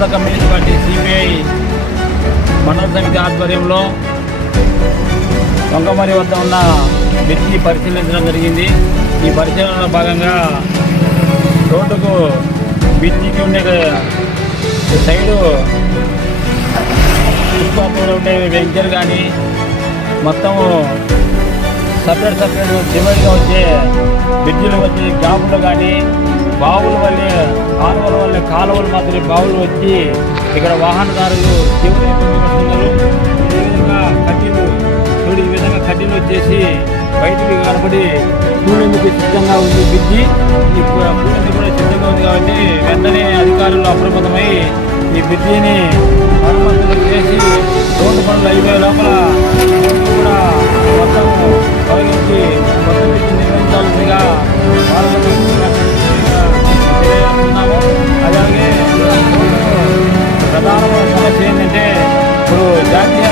భారత communist party CPI మండల సమితి ఆధ్వర్యంలో వంకమరి వద్ద ఉన్న బ్రిడ్జి పరిశీలించడం జరిగింది. ఈ పరిశీలనలో భాగంగా రోడ్డుకు బ్రిడ్జికి ఉండే సైడు పుష్పాపూర్ ఉండే వెంచర్ కానీ మొత్తము సపరేట్ డివైడ్గా వచ్చే బ్రిడ్జిలు వచ్చి గ్యాపులు కానీ బావుల వల్లే కాలువల వల్ల కాలువలు మాత్రమే బావులు వచ్చి ఇక్కడ వాహనదారులు తీవ్ర ఇబ్బంది పడుతున్నారు. ఈ విధంగా కడ్డీలు వచ్చేసి బయటికి కనబడి కూలిందుకు సిద్ధంగా ఉంది బ్రిడ్జి. ఈ కూలిందుకు కూడా సిద్ధంగా ఉంది కాబట్టి వెంటనే అధికారులు అప్రమత్తమై ఈ బ్రిడ్జిని మరమ్మతులు చేసి రోడ్డు పనులు అయిపోయే లోపల కూడా మొత్తం తొలగించి కొత్త బ్రిడ్జి నిర్మించాల్సిందిగా తెలియజేస్తున్నాము. అలాగే ప్రధానమైన సమస్య ఏంటంటే ఇప్పుడు జాతీయ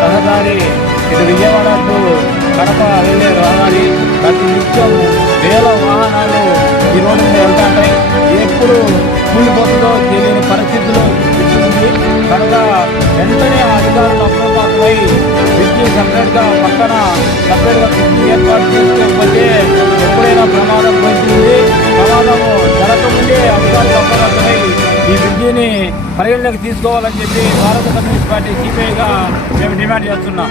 రహదారి ఇటు విజయవాడ టు కడప వెళ్ళే రహదారి ప్రతి నిత్యం వేల వాహనాలు ఈ రోడ్డు మీద వెళ్తుంటాయి. ఎప్పుడు కూలిపోతుందో తెలియని పరిస్థితులు ఉంది కనుక వెంటనే అధికారులు అప్రమత్తమై బ్రిడ్జి సపరేట్గా బ్రిడ్జి ఏర్పాటు చేసుకోకపోతే ఎప్పుడైనా ప్రమాదం పొందుతుంది. ప్రమాదము జరగకముందే అధికారులు అప్రమత్తమై ఈ బ్రిడ్జిని పరిగణలోకి తీసుకోవాలని చెప్పి భారత కమ్యూనిస్ట్ పార్టీ సిపిఐగా మేము డిమాండ్ చేస్తున్నాం.